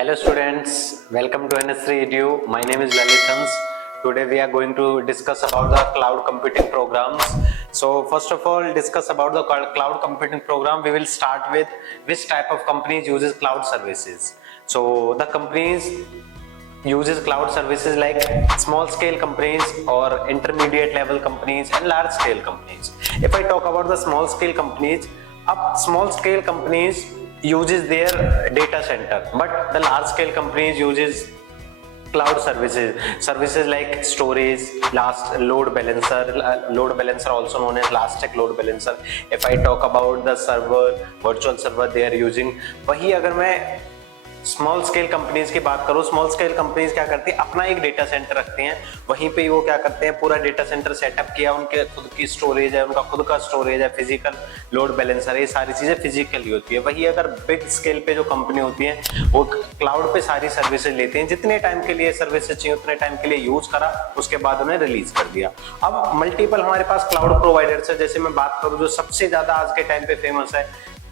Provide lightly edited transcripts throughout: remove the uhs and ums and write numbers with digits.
Hello students, welcome to NS3 Edu. My name is Lalit Hans. Today we are going to discuss about the cloud computing programs. So first of all, discuss about the cloud computing program. We will start with which type of companies uses cloud services. So the companies uses cloud services like small scale companies or intermediate level companies and large scale companies. If I talk about the small scale companies, small scale companies uses their data center, but the large scale companies uses cloud services like storage, load balancer also known as elastic load balancer. If I talk about the virtual server they are using, वही अगर मैं small scale companies की बात करूं, small scale companies क्या करती है, अपना एक डेटा सेंटर रखते हैं, वहीं पे वो क्या करते हैं, पूरा डेटा सेंटर सेटअप किया, उनके खुद की स्टोरेज है, उनका खुद का स्टोरेज है, फिजिकल लोड बैलेंसर है, ये सारी चीजें फिजिकली होती है। वही अगर बिग स्केल पे जो कंपनी होती है वो क्लाउड पे सारी सर्विसेज लेते हैं, जितने टाइम के लिए सर्विसेज चाहिए उतने टाइम के लिए यूज करा, उसके बाद उन्हें रिलीज कर दिया। अब मल्टीपल हमारे पास क्लाउड प्रोवाइडर्स है, जैसे मैं बात करूं जो सबसे ज्यादा आज के टाइम पे फेमस है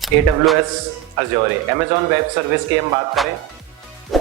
AWS Azure, Amazon web service की हम बात करें,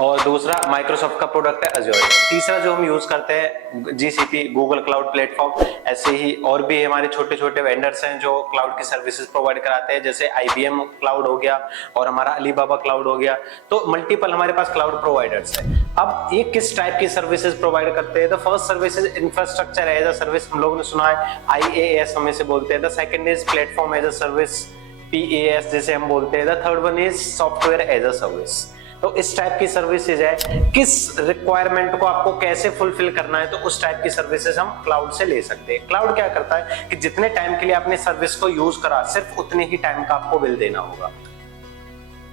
और दूसरा माइक्रोसॉफ्ट का प्रोडक्ट है Azure। तीसरा जो हम यूज करते हैं GCP, गूगल क्लाउड प्लेटफॉर्म। ऐसे ही और भी हमारे छोटे छोटे वेंडर्स हैं जो क्लाउड की सर्विसेज प्रोवाइड कराते हैं, जैसे IBM क्लाउड हो गया और हमारा अलीबाबा क्लाउड हो गया। तो मल्टीपल हमारे पास क्लाउड प्रोवाइडर्स हैं। अब ये किस टाइप की सर्विसेज प्रोवाइड करते हैं? The first services infrastructure as a service, हम लोगों ने सुना है IaaS हम इसे बोलते हैं। The second is platform as a service, PaaS जिसे हम बोलते हैं। The third one is software as a service. तो इस टाइप की सर्विसेज है, किस रिक्वायरमेंट को आपको कैसे फुलफिल करना है, तो उस टाइप की सर्विसेज हम क्लाउड से ले सकते हैं। क्लाउड क्या करता है कि जितने टाइम के लिए आपने सर्विस को यूज करा, सिर्फ उतने ही टाइम का आपको बिल देना होगा।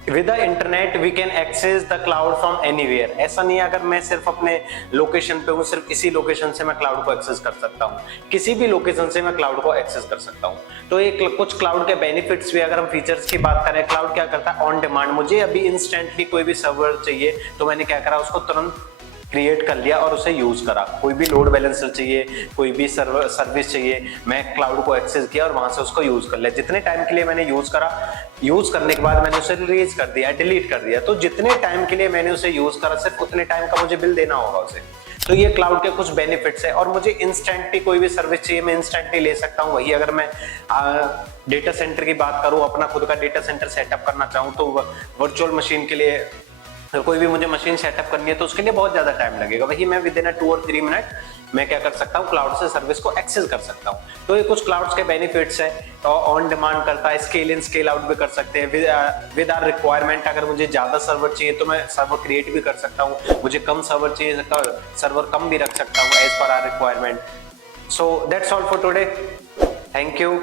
With the internet we can access the cloud from anywhere. ऐसा नहीं है अगर मैं सिर्फ अपने लोकेशन पे हूँ, सिर्फ इसी लोकेशन से मैं क्लाउड को एक्सेस कर सकता हूँ, किसी भी लोकेशन से मैं क्लाउड को एक्सेस कर सकता हूँ। तो एक कुछ क्लाउड के बेनिफिट्स भी, अगर हम फीचर्स की बात करें, क्लाउड क्या करता है, ऑन डिमांड। मुझे अभी इंस्टेंटली कोई भी सर्वर चाहिए तो मैंने क्या करा, उसको तुरंत क्रिएट कर लिया और उसे यूज करा। कोई भी लोड बैलेंसर चाहिए, कोई भी सर्विस चाहिए, मैं क्लाउड को एक्सेस किया और वहां से उसको यूज कर लिया। जितने टाइम के लिए मैंने यूज करा, यूज करने के बाद मैंने उसे रिलीज कर दिया, डिलीट कर दिया। तो जितने टाइम के लिए मैंने उसे यूज करा, सिर्फ उतने टाइम का मुझे बिल देना होगा उसे। तो ये क्लाउड के कुछ बेनिफिट्स है। और मुझे इंस्टेंटली कोई भी सर्विस चाहिए, मैं इंस्टेंटली ले सकता हूँ। वही अगर मैं डेटा सेंटर की बात करूँ, अपना खुद का डेटा सेंटर सेटअप करना चाहूँ, तो वर्चुअल मशीन के लिए कोई भी मुझे मशीन सेटअप करनी है तो उसके लिए बहुत ज्यादा टाइम लगेगा। वही मैं विद इन 2 और 3 मिनट मैं क्या कर सकता हूँ, क्लाउड से सर्विस को एक्सेस कर सकता हूँ। तो ये कुछ क्लाउड्स के बेनिफिट्स हैं। तो ऑन डिमांड करता है, स्केल इन स्केल आउट भी कर सकते हैं विद आर रिक्वायरमेंट। अगर मुझे ज्यादा सर्वर चाहिए तो मैं सर्वर क्रिएट भी कर सकता हूँ, मुझे कम सर्वर चाहिए सर्वर कम भी रख सकता हूँ as per our requirement. So that's all for today, thank you.